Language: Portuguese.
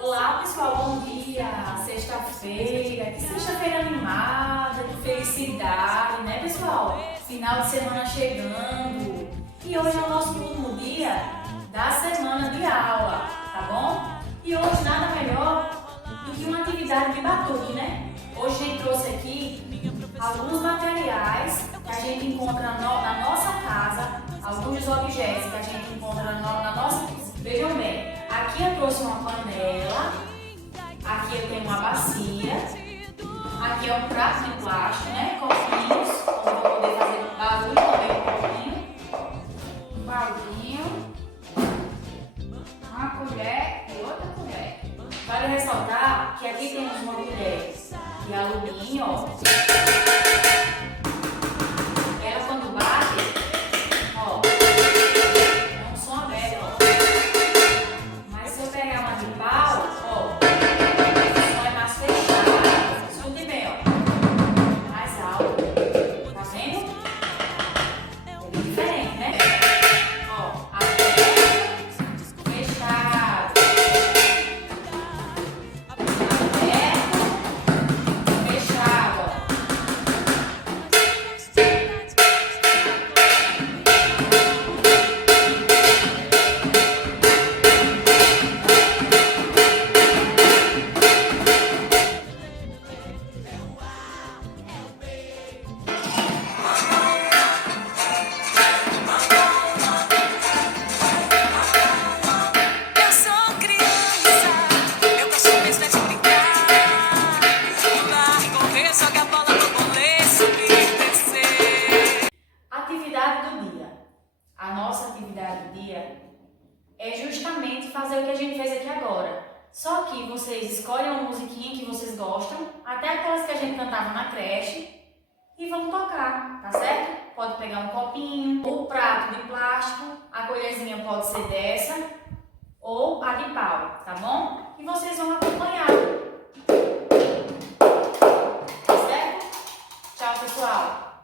Olá pessoal, bom dia! Sexta-feira, que sexta-feira animada, que felicidade, né pessoal? Final de semana chegando e hoje é o nosso último dia da semana de aula, tá bom? E hoje nada melhor do que uma atividade de batuque, né? Hoje a gente trouxe aqui alguns materiais que a gente encontra na nossa casa, alguns objetos que a gente encontra na nossa casa. Vejam bem, aqui eu trouxe uma panela, aqui eu tenho uma bacia, aqui é um prato de plástico, né? Copinhos, onde eu vou poder fazer barulho também um baldinho, uma colher e outra colher. Vale ressaltar que aqui temos uma colher de alumínio, ó. Atividade do dia. A nossa atividade do dia é justamente fazer o que a gente fez aqui agora. Só que vocês escolhem uma musiquinha que vocês gostam, até aquelas que a gente cantava na creche, e vão tocar, tá certo? Pode pegar um copinho, o prato de plástico, a colherzinha pode ser dessa, ou a de pau, tá bom? E vocês vão acompanhar. Tá certo? Tchau, pessoal!